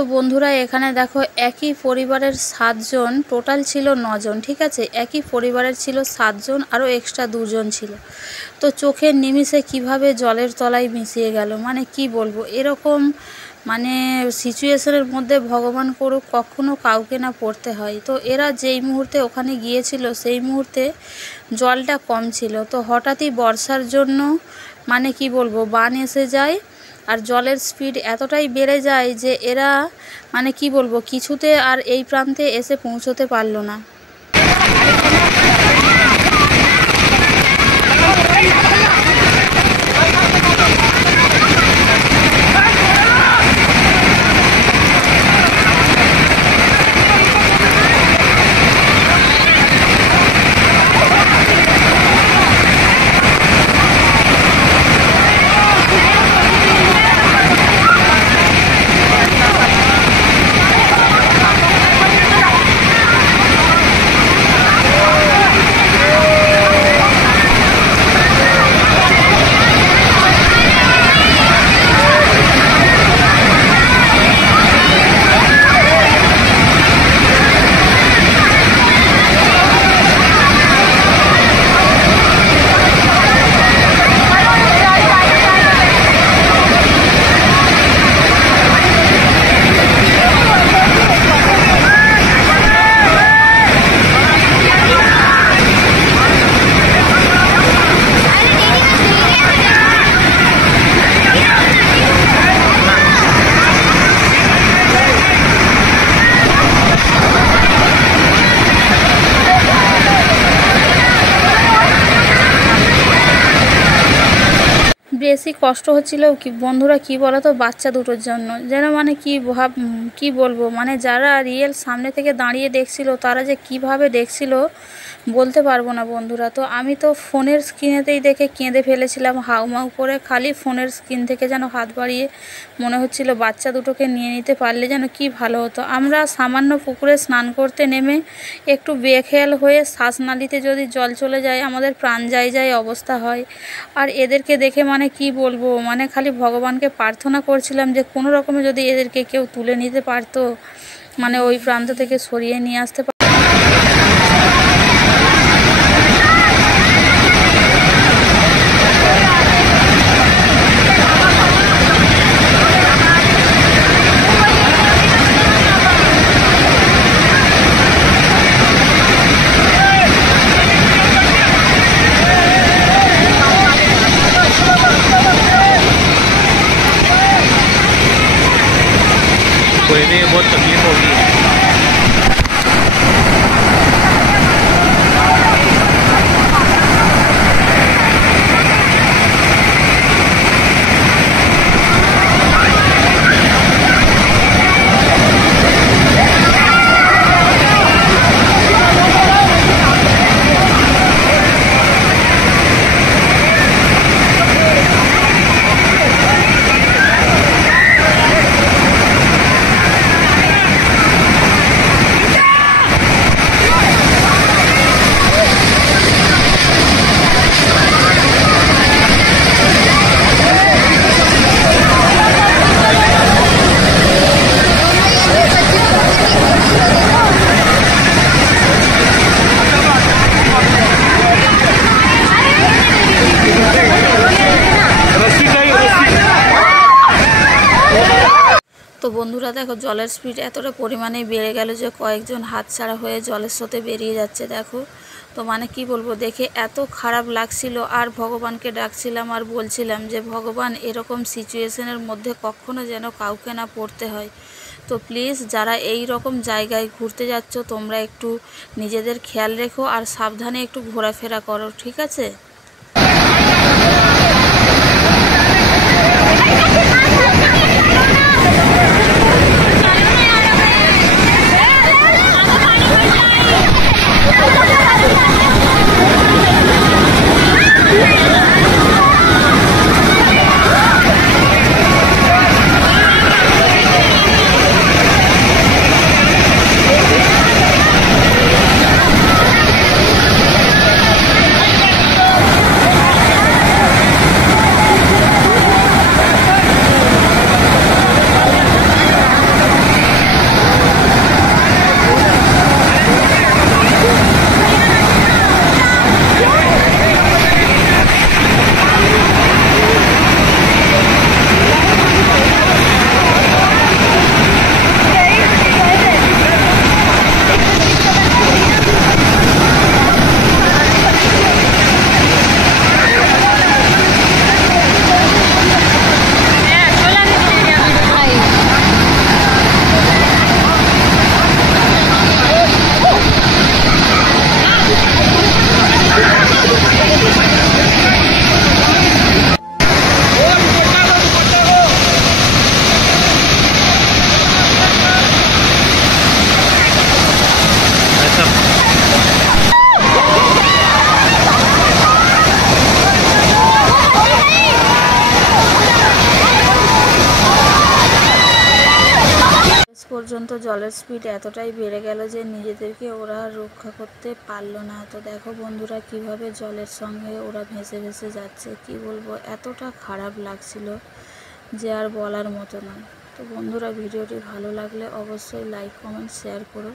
তো বন্ধুরা এখানে দেখো একই পরিবারের 7 জন, টোটাল ছিল 9 জন, ঠিক আছে। একই পরিবারের ছিল 7 জন, আরও এক্সট্রা 2 জন ছিল। তো চোখের নিমিষে কিভাবে জলের তলায় মিশিয়ে গেল, মানে কি বলবো, এরকম মানে সিচুয়েশনের মধ্যে ভগবান করুক কখনো কাউকে না পড়তে হয়। তো এরা যেই মুহূর্তে ওখানে গিয়েছিল সেই মুহূর্তে জলটা কম ছিল। তো হঠাৎই বর্ষার জন্য মানে কি বলবো বান এসে যায়, আর জলের স্পিড এতটাই বেড়ে যায় যে এরা মানে কি বলবো কিছুতে আর এই প্রান্তে এসে পৌঁছতে পারলো না। বেশি কষ্ট হচ্ছিল কি বন্ধুরা কি বলো তো, বাচ্চা দুটোর জন্য। যেন মানে কি বলবো, মানে যারা রিয়েল সামনে থেকে দাঁড়িয়ে দেখছিল তারা যে কিভাবে দেখছিল বলতে পারবো না বন্ধুরা। তো আমি তো ফোনের স্ক্রিনেতেই দেখে কেঁদে ফেলেছিলাম হাউমাউ করে, খালি ফোনের স্ক্রিন থেকে যেন হাত বাড়িয়ে মনে হচ্ছিল বাচ্চা দুটোকে নিয়ে নিতে পারলে যেন কি ভালো হতো। আমরা সামান্য পুকুরে স্নান করতে নেমে একটু বেখেয়াল হয়ে শ্বাসনালীতে যদি জল চলে যায় আমাদের প্রাণ যায় অবস্থা হয়। আর এদেরকে দেখে মানে কি বলবো, মানে খালি ভগবানকে প্রার্থনা করছিলাম যে কোনো রকমে যদি এদেরকে কেউ তুলে নিতে পারতো, মানে ওই প্রান্ত থেকে সরিয়ে নিয়ে আসতে পারতো। बहुत तकलीफ होगी। তো বন্ধুরা দেখো জলের স্পিড এতটা পরিমাণে বেড়ে গেল যে কয়েকজন হাতছাড়া হয়ে জলের স্রোতে বেরিয়ে যাচ্ছে দেখো। তো মানে কি বলবো, দেখে এত খারাপ লাগছিল, আর ভগবানকে ডাকছিলাম আর বলছিলাম যে ভগবান এরকম সিচুয়েশনের মধ্যে কখনো যেন কাউকে না পড়তে হয়। তো প্লিজ যারা এই রকম জায়গায় ঘুরতে যাচ্ছ তোমরা একটু নিজেদের খেয়াল রেখো আর সাবধানে একটু ঘোরাফেরা করো, ঠিক আছে। পর্যন্ত জলের স্পিড এতটাই বেড়ে গেল যে নিজেদেরকে ওরা রক্ষা করতে পারলো না। তো দেখো বন্ধুরা কিভাবে জলের সঙ্গে ওরা ভেসে ভেসে যাচ্ছে, কি বলবো, এতটা খারাপ লাগছিল যে আর বলার মতো নয়। তো বন্ধুরা ভিডিওটি ভালো লাগলে অবশ্যই লাইক কমেন্ট শেয়ার করো।